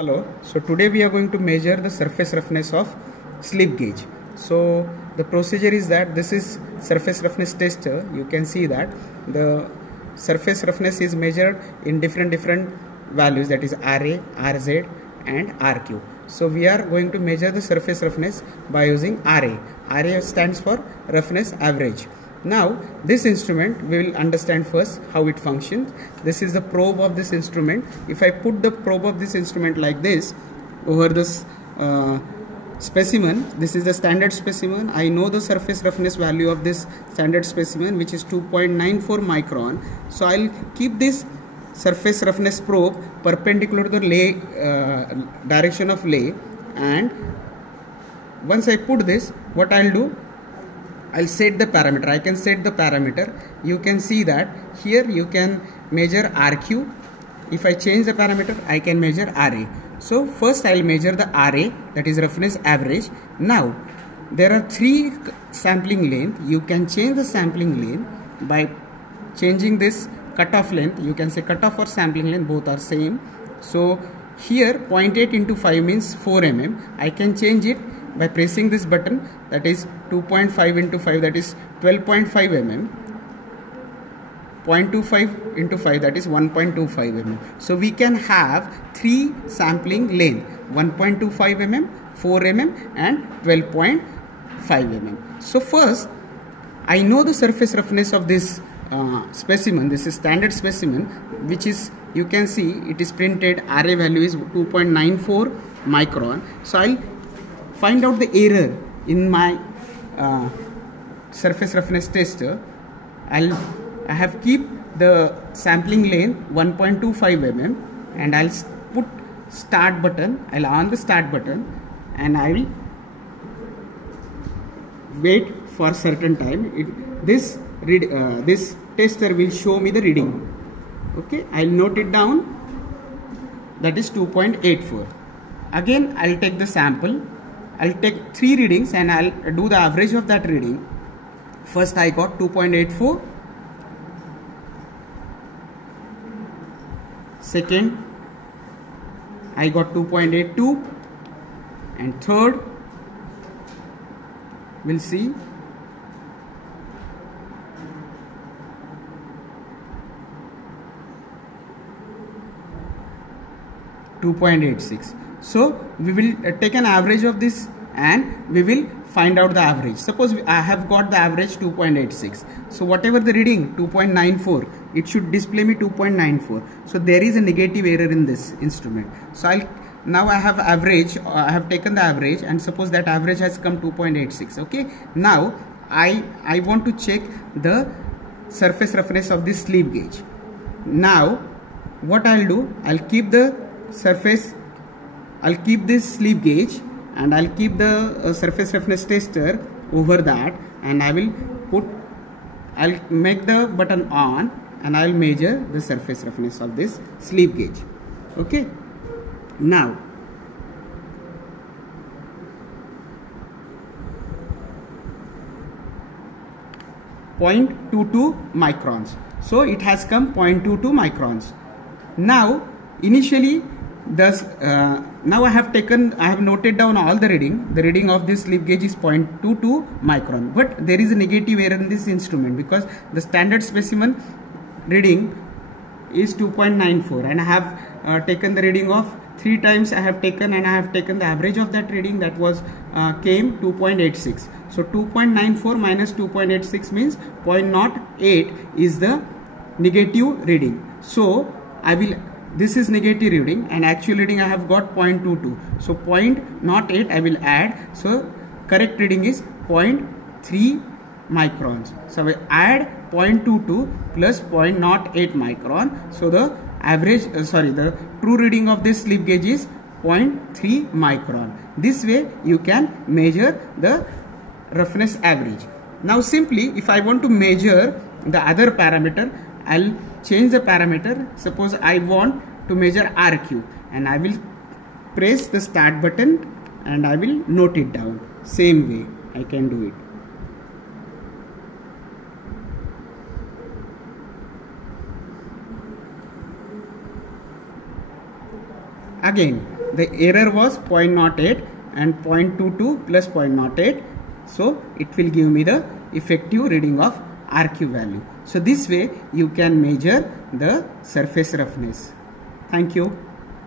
Hello, so today we are going to measure the surface roughness of slip gauge. So the procedure is that this is surface roughness tester. You can see that the surface roughness is measured in different values, that is RA, RZ and RQ. So we are going to measure the surface roughness by using RA. RA stands for roughness average. Now this instrument we will understand first how it functions. This is the probe of this instrument. If I put the probe of this instrument like this over this specimen, this is the standard specimen. I know the surface roughness value of this standard specimen, which is 2.94 micron. So I'll keep this surface roughness probe perpendicular to the lay direction of lay, and once I put this, what I'll do, I'll set the parameter. I can set the parameter. You can see that here you can measure RQ. If I change the parameter, I can measure RA. So first I'll measure the RA, that is roughness average. Now there are three sampling length. You can change the sampling length by changing this cutoff length. You can say cutoff or sampling length, both are same. So here 0.8 into 5 means 4 mm. I can change it by pressing this button, that is 2.5 into 5, that is 12.5 mm. 0.25 into 5, that is 1.25 mm. So we can have three sampling length: 1.25 mm, 4 mm and 12.5 mm. So first I know the surface roughness of this specimen. This is standard specimen, which is, you can see it is printed RA value is 2.94 micron. So I'll find out the error in my surface roughness tester. I have keep the sampling length 1.25 mm and I'll put start button. I'll on the start button and I will wait for certain time. This tester will show me the reading. Okay, I'll note it down. That is 2.84. Again, I'll take the sample. I'll take three readings and I'll do the average of that reading. First I got 2.84. Second I got 2.82. And third, we'll see, .86. So we will take an average of this and we will find out the average. Suppose I have got the average 2.86. So whatever the reading 2.94, it should display me 2.94. So there is a negative error in this instrument. So now I have average, I have taken the average, and suppose that average has come 2.86. Okay, now I want to check the surface roughness of this slip gauge. Now what I'll do, I'll keep this slip gauge and I'll keep the surface roughness tester over that, and I'll make the button on and I'll measure the surface roughness of this slip gauge. Okay, now .22 microns. So it has come 0.22 microns. Now initially now I have noted down all the reading. The reading of this slip gauge is 0.22 micron, but there is a negative error in this instrument because the standard specimen reading is 2.94 and I have taken the reading of 3 times. I have taken and I have taken the average of that reading, that was came 2.86. So 2.94 minus 2.86 means 0.08 is the negative reading. So this is negative reading and actual reading I have got 0.22. So 0.08 I will add. So correct reading is 0.3 microns. So I add 0.22 plus 0.08 micron. So the average, the true reading of this slip gauge is 0.3 micron. This way you can measure the roughness average. Now simply, if I want to measure the other parameter, I'll change the parameter. Suppose I want to measure RQ and I will press the start button and I will note it down. Same way I can do it. Again the error was 0.08 and 0.22 plus 0.08. So it will give me the effective reading of RQ value. So this way you can measure the surface roughness. Thank you.